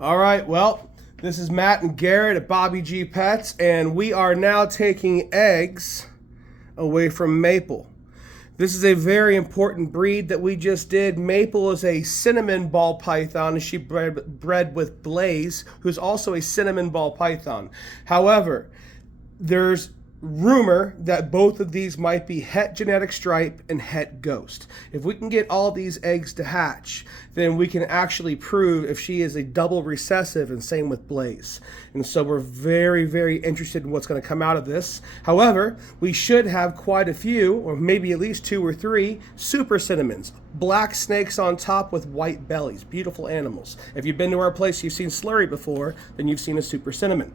All right, well, this is Matt and Garrett at Bobby G Pets, and we are now taking eggs away from Maple. This is a very important breed that we just did. Maple is a cinnamon ball python, and she bred with Blaze, who's also a cinnamon ball python. However, there's rumor that both of these might be Het genetic stripe and Het ghost. If we can get all these eggs to hatch, then we can actually prove if she is a double recessive, and same with Blaze. And so we're very, very interested in what's going to come out of this. However, we should have quite a few, or maybe at least 2 or 3 super cinnamons. Black snakes on top with white bellies. Beautiful animals. If you've been to our place, you've seen slurry before, then you've seen a super cinnamon.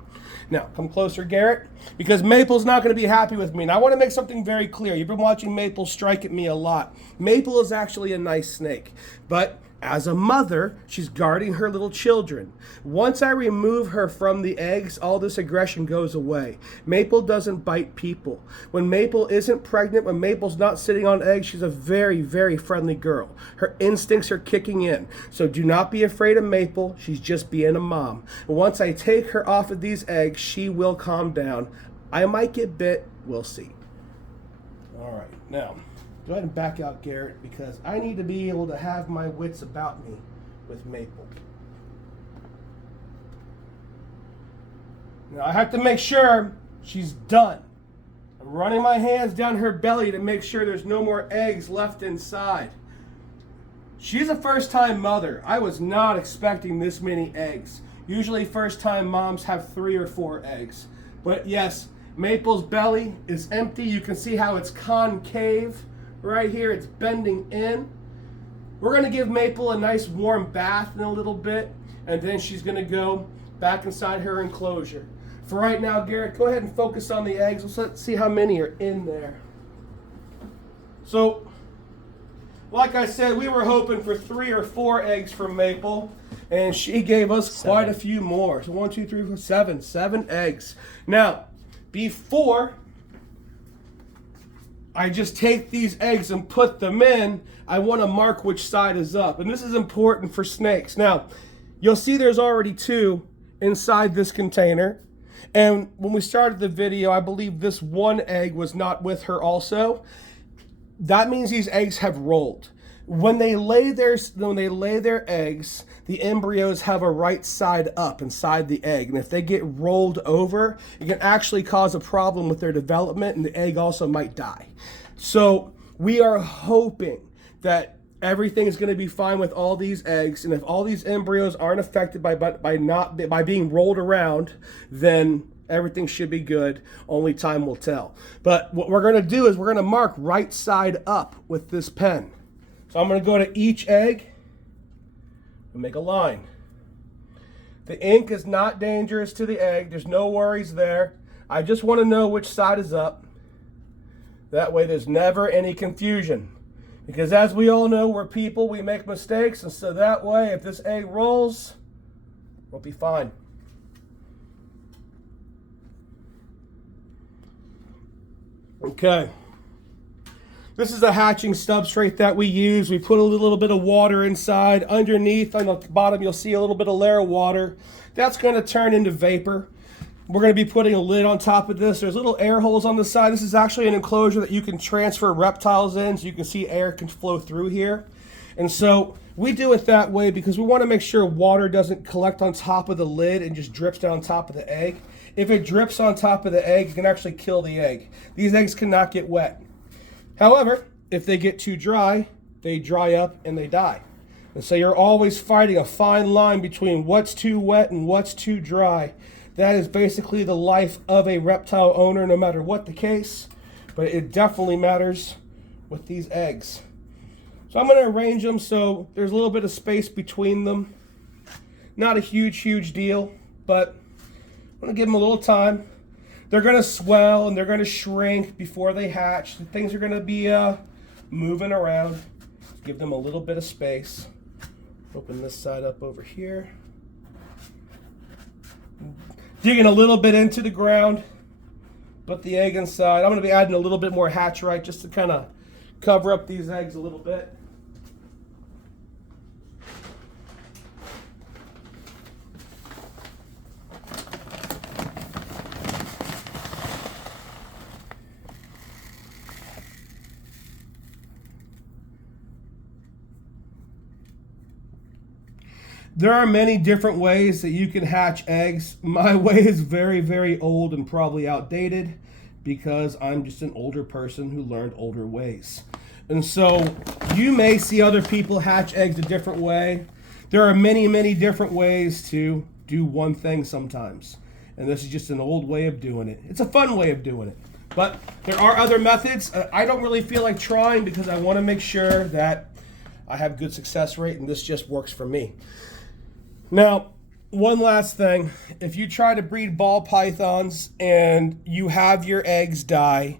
Now, come closer, Garrett, because Maple's not going to be happy with me. And I want to make something very clear. You've been watching Maple strike at me a lot. Maple is actually a nice snake, but as a mother, she's guarding her little children. Once I remove her from the eggs, all this aggression goes away. Maple doesn't bite people. When Maple isn't pregnant, when Maple's not sitting on eggs, she's a very, very friendly girl. Her instincts are kicking in. So do not be afraid of Maple. She's just being a mom. And once I take her off of these eggs, she will calm down. I might get bit. We'll see. All right, now go ahead and back out, Garrett, because I need to be able to have my wits about me with Maple. Now I have to make sure she's done. I'm running my hands down her belly to make sure there's no more eggs left inside. She's a first-time mother. I was not expecting this many eggs. Usually first-time moms have 3 or 4 eggs. But yes, Maple's belly is empty. You can see how it's concave. Right here, it's bending in. We're going to give Maple a nice warm bath in a little bit, and then she's going to go back inside her enclosure. For right now, Garrett, go ahead and focus on the eggs. Let's see how many are in there. So, like I said, we were hoping for 3 or 4 eggs from Maple, and she gave us quite a few more. So 1, 2, 3, 4, 7. 7 eggs. Now, before I just take these eggs and put them in, I want to mark which side is up. And this is important for snakes. Now, you'll see there's already 2 inside this container. And when we started the video, I believe this one egg was not with her also. That means these eggs have rolled. When they lay their eggs, the embryos have a right side up inside the egg. And if they get rolled over, it can actually cause a problem with their development, and the egg also might die. So we are hoping that everything is going to be fine with all these eggs. And if all these embryos aren't affected by being rolled around, then everything should be good. Only time will tell. But what we're going to do is we're going to mark right side up with this pen. So I'm going to go to each egg and make a line. The ink is not dangerous to the egg. There's no worries there. I just want to know which side is up. That way there's never any confusion. Because as we all know, we're people, we make mistakes. And so that way, if this egg rolls, we'll be fine. Okay. This is a hatching substrate that we use. We put a little bit of water inside. Underneath, on the bottom, you'll see a little bit of layer of water. That's going to turn into vapor. We're going to be putting a lid on top of this. There's little air holes on the side. This is actually an enclosure that you can transfer reptiles in, so you can see air can flow through here. And so we do it that way because we want to make sure water doesn't collect on top of the lid and just drips down on top of the egg. If it drips on top of the egg, it can actually kill the egg. These eggs cannot get wet. However, if they get too dry, they dry up and they die. And so you're always fighting a fine line between what's too wet and what's too dry. That is basically the life of a reptile owner, no matter what the case. But it definitely matters with these eggs. So I'm going to arrange them so there's a little bit of space between them. Not a huge deal, but I'm going to give them a little time. They're going to swell and they're going to shrink before they hatch. Things are going to be moving around. Give them a little bit of space. Open this side up over here. Digging a little bit into the ground. Put the egg inside. I'm going to be adding a little bit more hatcherite just to kind of cover up these eggs a little bit. There are many different ways that you can hatch eggs. My way is very, very old and probably outdated because I'm just an older person who learned older ways. And so you may see other people hatch eggs a different way. There are many, many different ways to do one thing sometimes. And this is just an old way of doing it. It's a fun way of doing it. But there are other methods. I don't really feel like trying because I want to make sure that I have good success rate and this just works for me. Now, one last thing. If you try to breed ball pythons and you have your eggs die,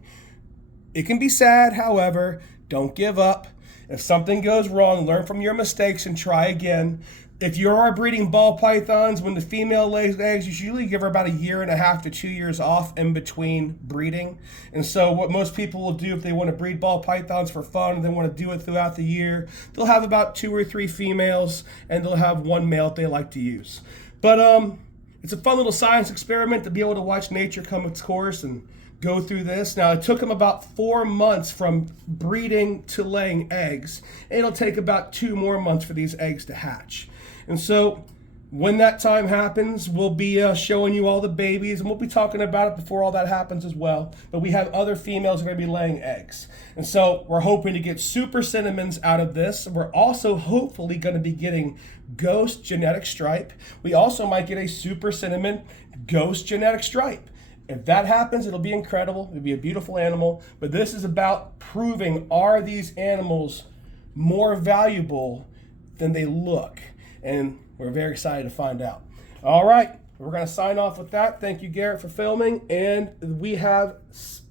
it can be sad, however, don't give up. If something goes wrong, learn from your mistakes and try again. If you are breeding ball pythons, when the female lays eggs, you should usually give her about 1.5 to 2 years off in between breeding. And so what most people will do if they want to breed ball pythons for fun and they want to do it throughout the year, they'll have about 2 or 3 females and they'll have 1 male that they like to use. But it's a fun little science experiment to be able to watch nature come its course and go through this. Now, it took them about 4 months from breeding to laying eggs. And it'll take about 2 more months for these eggs to hatch. And so when that time happens, we'll be showing you all the babies, and we'll be talking about it before all that happens as well. But we have other females that are going to be laying eggs. And so we're hoping to get super cinnamons out of this. We're also hopefully going to be getting ghost genetic stripe. We also might get a super cinnamon ghost genetic stripe. If that happens, it'll be incredible. It'll be a beautiful animal. But this is about proving, are these animals more valuable than they look? And we're very excited to find out. All right, we're going to sign off with that. Thank you, Garrett, for filming. And we have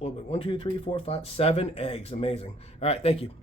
1, 2, 3, 4, 5, 7 eggs. Amazing. All right, thank you.